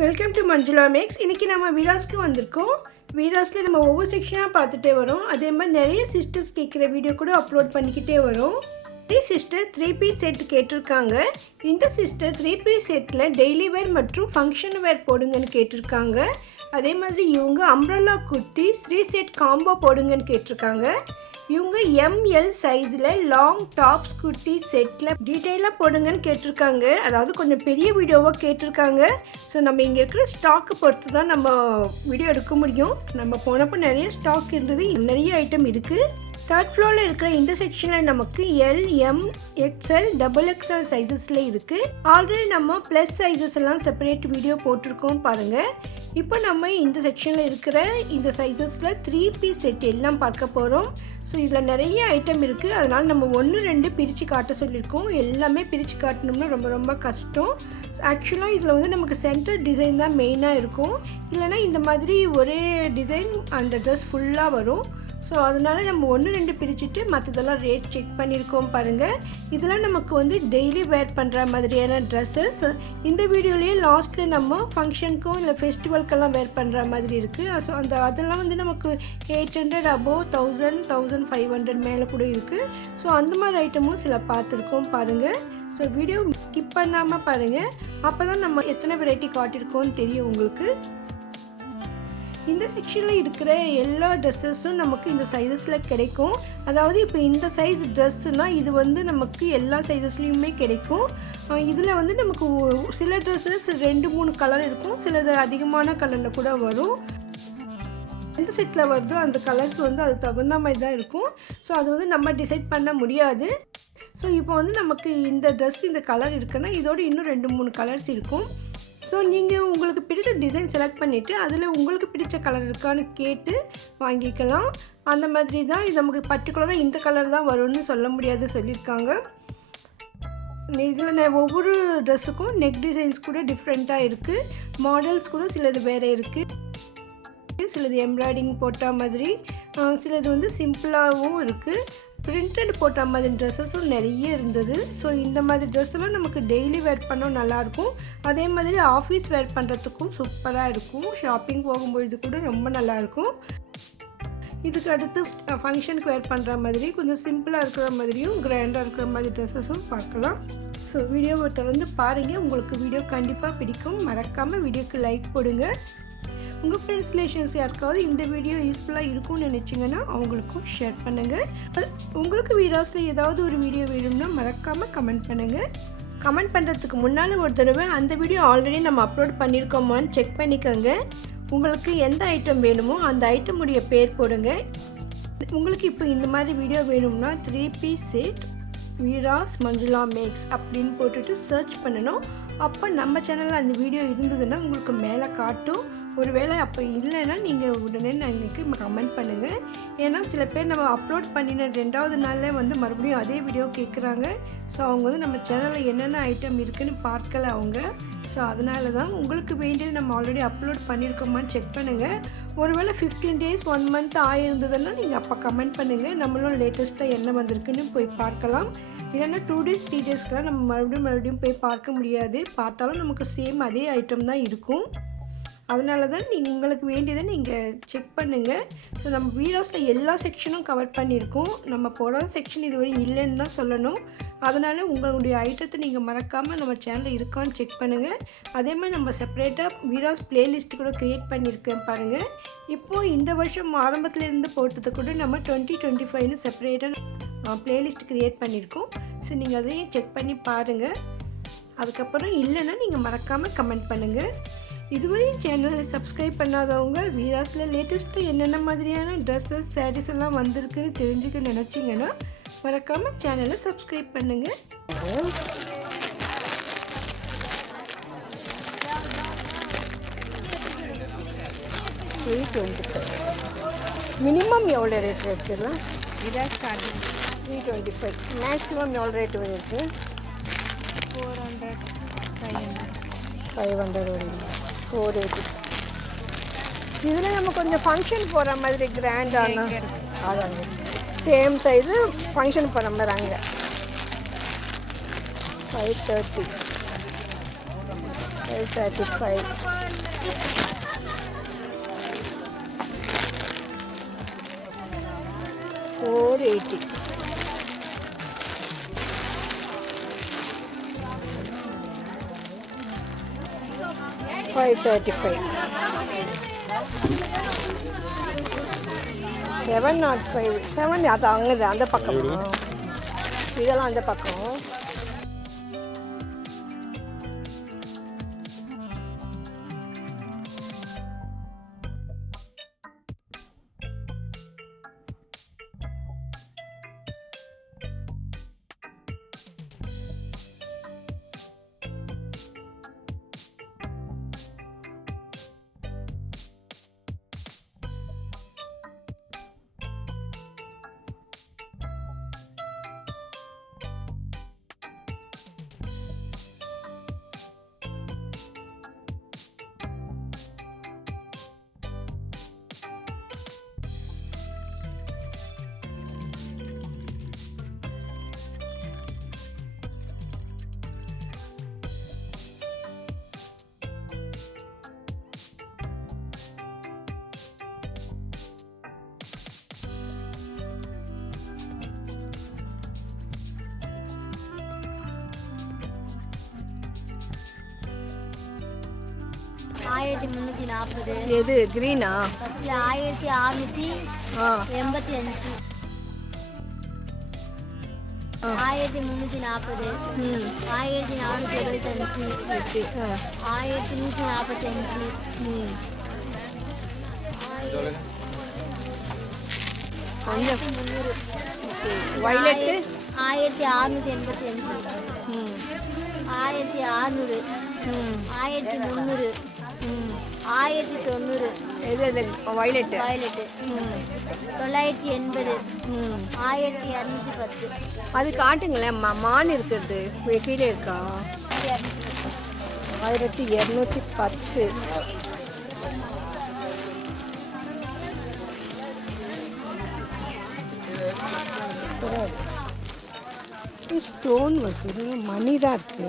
Welcome to Manjula maths. இன்றைக்கி நம்ம வீராஸ்க்கு வந்திருக்கோம். வீராஸில் நம்ம ஒவ்வொரு செக்ஷனாக பார்த்துட்டே வரோம். அதே மாதிரி நிறைய சிஸ்டர்ஸ் கேட்குற வீடியோ கூட அப்லோட் பண்ணிக்கிட்டே வரோம். சிஸ்டர் 3 பீஸ் செட் கேட்டிருக்காங்க. இந்த சிஸ்டர் 3 பீஸ் செட்டில் டெய்லி வேர் மற்றும் ஃபங்க்ஷன் வேர் போடுங்கன்னு கேட்டிருக்காங்க. அதே மாதிரி இவங்க அம்ப்ரெல்லா குர்த்தி 3 செட் காம்போ போடுங்கன்னு கேட்டிருக்காங்க. இவங்க எம்எல் சைஸில் லாங் டாப்ஸ் குர்த்தி செட்டில் டீட்டெயிலாக போடுங்கன்னு கேட்டிருக்காங்க. அதாவது கொஞ்சம் பெரிய வீடியோவாக கேட்டிருக்காங்க. ஸோ நம்ம இங்கே இருக்கிற ஸ்டாக்கு பொறுத்து தான் நம்ம வீடியோ எடுக்க முடியும். நம்ம போனப்போ நிறைய ஸ்டாக் இருந்தது, நிறைய ஐட்டம் இருக்குது. தேர்ட் ஃப்ளோரில் இருக்கிற இந்த செக்ஷனில் நமக்கு எல், எம், எக்ஸ்எல், XXL சைஸஸில் இருக்குது. ஆல்ரெடி நம்ம ப்ளஸ் சைஸஸ் எல்லாம் செப்பரேட் வீடியோ போட்டிருக்கோம் பாருங்கள். இப்போ நம்ம இந்த செக்ஷனில் இருக்கிற இந்த சைஸஸில் 3 பீஸ் செட் எல்லாம் பார்க்க போகிறோம். ஸோ இதில் நிறைய ஐட்டம் இருக்குது. அதனால் நம்ம 1-2 பிரித்து காட்ட சொல்லியிருக்கோம். எல்லாமே பிரித்து காட்டணும்னா ரொம்ப ரொம்ப கஷ்டம். ஆக்சுவலாக இதில் வந்து நமக்கு சென்டர் டிசைன் தான் மெயினாக இருக்கும். இல்லைனா இந்த மாதிரி ஒரே டிசைன் அந்த ட்ரெஸ் ஃபுல்லாக வரும். ஸோ அதனால் நம்ம 1-2 பிரிச்சுட்டு மற்றதெல்லாம் ரேட் செக் பண்ணியிருக்கோம் பாருங்கள். இதெல்லாம் நமக்கு வந்து டெய்லி வேர் பண்ணுற மாதிரியான ட்ரெஸ்ஸஸ். இந்த வீடியோலேயே லாஸ்ட்டில் நம்ம ஃபங்க்ஷனுக்கும் இல்லை ஃபெஸ்டிவல்க்கெல்லாம் வேர் பண்ணுற மாதிரி இருக்குது. ஸோ அதெல்லாம் வந்து நமக்கு 800 above 1000, 1500 மேலே கூட இருக்குது. ஸோ அந்த மாதிரி ஐட்டமும் சில பார்த்துருக்கோம் பாருங்கள். ஸோ வீடியோ ஸ்கிப் பண்ணாமல் பாருங்கள். அப்போ தான் நம்ம எத்தனை வெரைட்டி காட்டியிருக்கோன்னு தெரியும் உங்களுக்கு. இந்த செக்ஷனில் இருக்கிற எல்லா ட்ரெஸ்ஸஸும் நமக்கு இந்த சைஸஸில் கிடைக்கும். அதாவது இப்போ இந்த சைஸ் ட்ரெஸ்ஸுனால் இது வந்து நமக்கு எல்லா சைஸஸ்லேயுமே கிடைக்கும். இதில் வந்து நமக்கு சில ட்ரெஸ்ஸஸ் 2-3 கலர் இருக்கும், சிலது அதிகமான கலரில் கூட வரும். எந்த செட்டில் வருதோ அந்த கலர்ஸ் வந்து அது தகுந்த மாதிரி தான் இருக்கும். ஸோ அது வந்து நம்ம டிசைட் பண்ண முடியாது. ஸோ இப்போ வந்து நமக்கு இந்த ட்ரெஸ் இந்த கலர் இருக்குன்னா இதோடு இன்னும் 2-3 கலர்ஸ் இருக்கும். ஸோ நீங்கள் உங்களுக்கு பிடிச்ச டிசைன் செலக்ட் பண்ணிவிட்டு அதில் உங்களுக்கு பிடிச்ச கலர் இருக்கான்னு கேட்டு வாங்கிக்கலாம். அந்த மாதிரி தான் இது நமக்கு பர்டிகுலராக இந்த கலர் தான் வரும்னு சொல்ல முடியாது சொல்லியிருக்காங்க. இதில் ஒவ்வொரு ட்ரெஸ்ஸுக்கும் நெக் டிசைன்ஸ் கூட டிஃப்ரெண்ட்டாக இருக்குது. மாடல்ஸ் கூட சிலது வேறு இருக்குது. சிலது எம்ப்ராய்டிங் போட்ட மாதிரி, சிலது வந்து சிம்பிளாகவும் இருக்குது. பிரிண்டட் போட்ட மாதிரி ட்ரெஸ்ஸஸும் நிறைய இருந்தது. ஸோ இந்த மாதிரி ட்ரெஸ்ஸெல்லாம் நமக்கு டெய்லி வேர் பண்ண நல்லாயிருக்கும். அதே மாதிரி ஆஃபீஸ் வேர் பண்ணுறதுக்கும் சூப்பராக இருக்கும். ஷாப்பிங் போகும்பொழுது கூட ரொம்ப நல்லாயிருக்கும். இதுக்கு அடுத்து ஃபங்க்ஷனுக்கு வேர் பண்ணுற மாதிரி கொஞ்சம் சிம்பிளாக இருக்கிற மாதிரியும் கிராண்டாக இருக்கிற மாதிரி ட்ரெஸ்ஸஸும் பார்க்கலாம். ஸோ வீடியோவை தொடர்ந்து பாருங்கள். உங்களுக்கு வீடியோ கண்டிப்பாக பிடிக்கும். மறக்காமல் வீடியோக்கு லைக் போடுங்க. உங்கள் ஃப்ரெண்ட்ஸ் ரிலேஷன்ஸ் யாருக்காவது இந்த வீடியோ யூஸ்ஃபுல்லாக இருக்கும்னு நினச்சிங்கன்னா அவங்களுக்கும் ஷேர் பண்ணுங்கள். உங்களுக்கு வீடியோஸில் ஏதாவது ஒரு வீடியோ வேணும்னா மறக்காமல் கமெண்ட் பண்ணுங்கள். கமெண்ட் பண்ணுறதுக்கு முன்னால் ஒரு தடவை அந்த வீடியோ ஆல்ரெடி நம்ம அப்லோட் பண்ணியிருக்கோமான்னு செக் பண்ணிக்கோங்க. உங்களுக்கு எந்த ஐட்டம் வேணுமோ அந்த ஐட்டமுடைய பேர் போடுங்க. உங்களுக்கு இப்போ இந்த மாதிரி வீடியோ வேணும்னா 3 piece set Veeras Manjula maths அப்படின்னு போட்டுட்டு சர்ச் பண்ணணும். அப்போ நம்ம சேனலில் அந்த வீடியோ இருந்ததுன்னா உங்களுக்கு மேலே காட்டும். ஒருவேளை அப்போ இல்லைன்னா நீங்கள் உடனே எனக்கு கமெண்ட் பண்ணுங்கள். ஏன்னா சில பேர் நம்ம அப்லோட் பண்ணின 2வது நாளில் வந்து மறுபடியும் அதே வீடியோ கேட்குறாங்க. ஸோ அவங்க வந்து நம்ம சேனலில் என்னென்ன ஐட்டம் இருக்குதுன்னு பார்க்கல அவங்க. ஸோ அதனால தான் உங்களுக்கு வேண்டியது நம்ம ஆல்ரெடி அப்லோட் பண்ணியிருக்கோமான்னு செக் பண்ணுங்கள். ஒருவேளை 15 days 1 month ஆகிருந்ததுன்னா நீங்கள் அப்போ கமெண்ட் பண்ணுங்கள். நம்மளும் லேட்டஸ்ட்டாக என்ன வந்திருக்குன்னு போய் பார்க்கலாம். இல்லைன்னா 2 days 3 daysக்கெலாம் நம்ம மறுபடியும் போய் பார்க்க முடியாது. பார்த்தாலும் நமக்கு சேம் அதே ஐட்டம் தான் இருக்கும். அதனால தான் நீங்கள் உங்களுக்கு வேண்டியதை நீங்கள் செக் பண்ணுங்கள். ஸோ நம்ம வீடியோஸில் எல்லா செக்ஷனும் கவர் பண்ணியிருக்கோம். நம்ம போடாத செக்ஷன் இதுவரை இல்லைன்னு தான் சொல்லணும். அதனால் உங்களுடைய ஐட்டத்தை நீங்கள் மறக்காமல் நம்ம சேனலில் இருக்கான்னு செக் பண்ணுங்கள். அதே மாதிரி நம்ம செப்பரேட்டாக வீடியோஸ் ப்ளேலிஸ்ட் கூட க்ரியேட் பண்ணியிருக்கேன் பாருங்கள். இப்போது இந்த வருஷம் ஆரம்பத்துலேருந்து போட்டது கூட நம்ம 2025ன்னு செப்பரேட்டாக ப்ளேலிஸ்ட் க்ரியேட் பண்ணியிருக்கோம். ஸோ நீங்கள் அதையும் செக் பண்ணி பாருங்கள். அதுக்கப்புறம் இல்லைன்னா நீங்கள் மறக்காமல் கமெண்ட் பண்ணுங்கள். இதுவரை சேனலை சப்ஸ்கிரைப் பண்ணாதவங்க வீராஸில் லேட்டஸ்ட்டாக என்னென்ன மாதிரியான ட்ரெஸ்ஸஸ், சாரீஸ் எல்லாம் வந்திருக்குன்னு தெரிஞ்சுக்க நினச்சிங்கன்னா மறக்காமல் சேனலை சப்ஸ்கிரைப் பண்ணுங்கள். மினிமம் எவ்வளோ ரேட் இருக்குதுலாம்? 325. மேக்ஸிமம் எவ்வளோ ரேட்டு இருக்குது? 400, 500 வருது. 480. இதில் நம்ம கொஞ்சம் ஃபங்க்ஷன் போகிற மாதிரி கிராண்டான அதாங்க சேம் சைஸு ஃபங்க்ஷன் போகிற மாதிரி அங்கே 530. 535. 480. 535. 705. 7 அது அங்கே அந்த பக்கமா? இதெல்லாம் அந்த பக்கம். எது கிரீனா? 1685 1340 1475 1145 வயலட்டு 1685 1600 1300 1090 எது அது வயலட்டு? 980 1210 அது காட்டுங்களேன். மான் இருக்கிறது கீழே இருக்கா? 1210. ஸ்டோன் வருது, மணி தான் இருக்கு.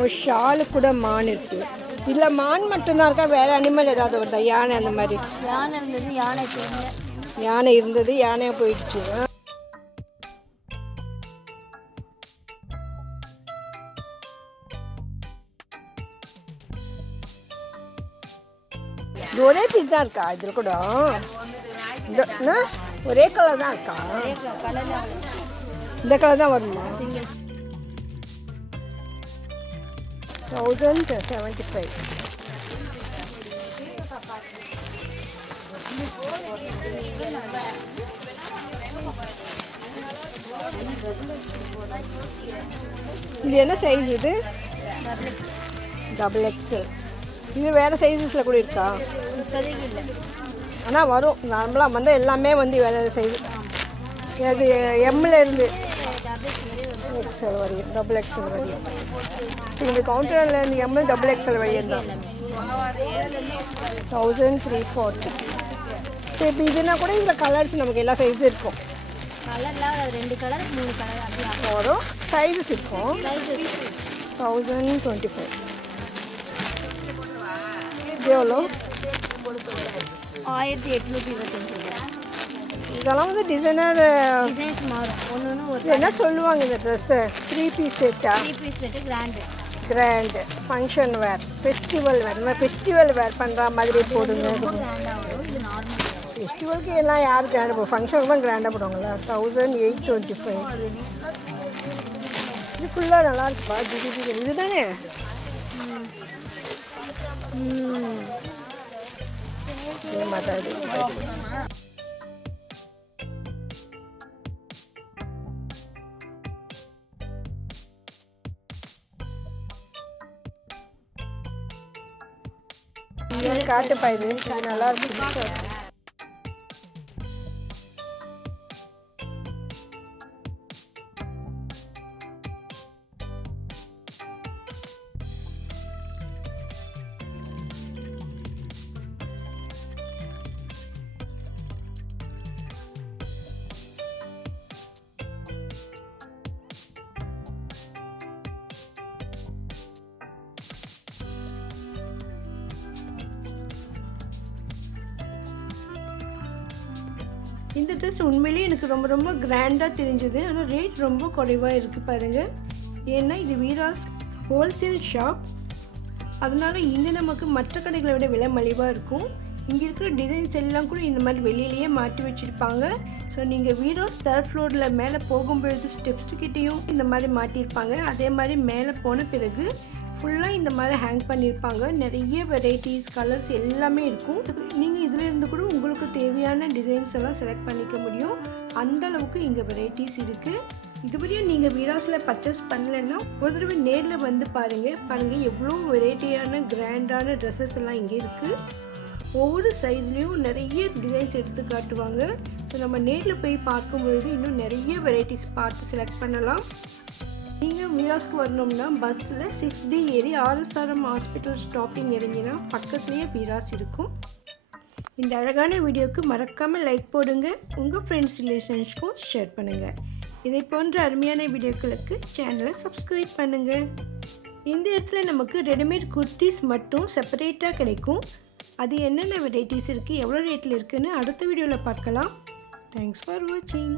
ஒரு ஷாலு கூட மான் இருக்கு. இல்லை மான் மட்டும்தான் இருக்கா? வேற அனிமல் ஏதாவது வருதா? யானை அந்த மாதிரி? யானை இருந்தது, யானையாக போயிடுச்சு. ஒரே பீஸ் தான் இருக்கா இதில் கூட? ஒரே கலர் தான் இருக்கா? இந்த கலர் தான் வருமா? 1075. இது என்ன சைஸ்? இது XXL. இது வேறு சைஸஸில் கூட இருக்கா? ஆனால் வரும் நார்மலாக வந்து எல்லாமே வந்து வேறு சைஸ். அது எம்மில் இருந்து XL வரையும், XXL வரையும். இந்த கவுண்டரில் இருந்து எம்எல் XXL வரையும் தான். 1340. இப்போ இதுனா கூட இதில் கலர்ஸ் நமக்கு எல்லா சைஸும் இருக்கும். வரும் சைஸஸ் இருக்கும். 1025. இது எவ்வளோ? 1825. இதெல்லாம் வந்து டிசைனர் என்ன சொல்லுவாங்க இந்த ட்ரெஸ்ஸு? 3 பீஸ் செட்டா? 3 piece set grand function wear, festival wear. இந்த ஃபெஸ்டிவல் வேர் பண்ணுற மாதிரி போடுங்க. ஃபெஸ்டிவலுக்கு எல்லாம் யார் கிராண்டாக போடும்? ஃபங்க்ஷனுக்கு தான் கிராண்டாக போடுவாங்களா? 1825. இது ஃபுல்லாக நல்லா இருக்குப்பா. இது தானே? மாட்டாது. காட்டுப்பா, இது நல்லா இருக்கு. இந்த ட்ரெஸ் உண்மையிலேயே எனக்கு ரொம்ப ரொம்ப கிராண்டாக தெரிஞ்சது. ஆனால் ரேட் ரொம்ப குறைவாக இருக்குது பாருங்கள். ஏன்னா இது வீராஸ் ஹோல்சேல் ஷாப், அதனால் இங்கே நமக்கு மற்ற கடைகளை விட விலை மலிவாக இருக்கும். இங்கே இருக்கிற டிசைன்ஸ் எல்லாம் கூட இந்த மாதிரி வெளியிலேயே மாட்டி வச்சுருப்பாங்க. ஸோ நீங்கள் வீராஸ் 3rd ஃப்ளோரில் மேலே போகும்பொழுது ஸ்டெப்ஸ்கிட்டேயும் இந்த மாதிரி மாட்டியிருப்பாங்க. அதே மாதிரி மேலே போன பிறகு ஃபுல்லாக இந்த மாதிரி ஹேங் பண்ணியிருப்பாங்க. நிறைய வெரைட்டிஸ், கலர்ஸ் எல்லாமே இருக்கும். நீங்கள் இதில் இருந்து கூட உங்களுக்கு தேவையான டிசைன்ஸ் எல்லாம் செலக்ட் பண்ணிக்க முடியும். அந்த அளவுக்கு இங்கே வெரைட்டிஸ் இருக்குது. இதுவரையும் நீங்கள் வீராஸில் பர்ச்சேஸ் பண்ணலைன்னா ஒரு தடவை நேரில் வந்து பாருங்கள் எவ்வளோ வெரைட்டியான கிராண்டான ட்ரெஸ்ஸஸ் எல்லாம் இங்கே இருக்குது. ஒவ்வொரு சைஸ்லேயும் நிறைய டிசைன்ஸ் எடுத்து காட்டுவாங்க. ஸோ நம்ம நேரில் போய் பார்க்கும்பொழுது இன்னும் நிறைய வெரைட்டிஸ் பார்த்து செலக்ட் பண்ணலாம். நீங்கள் வீராஸ்க்கு வரணும்னா பஸ்ஸில் 6D ஏறி RSRM ஹாஸ்பிட்டல் ஸ்டாப்பிங் இறங்கினா பக்கத்துலேயே வீராஸ் இருக்கும். இந்த அழகான வீடியோவுக்கு மறக்காமல் லைக் போடுங்க. உங்கள் ஃப்ரெண்ட்ஸ் ரிலேஷன்ஸ்க்கும் ஷேர் பண்ணுங்கள். இதை போன்ற அருமையான வீடியோக்களுக்கு சேனலை சப்ஸ்கிரைப் பண்ணுங்கள். இந்த இடத்துல நமக்கு ரெடிமேட் குர்த்திஸ் மட்டும் செப்பரேட்டாக கிடைக்கும். அது என்னென்ன வெரைட்டிஸ் இருக்குது, எவ்வளோ ரேட்டில் இருக்குதுன்னு அடுத்த வீடியோவில் பார்க்கலாம். தேங்க்ஸ் ஃபார் வாட்சிங்.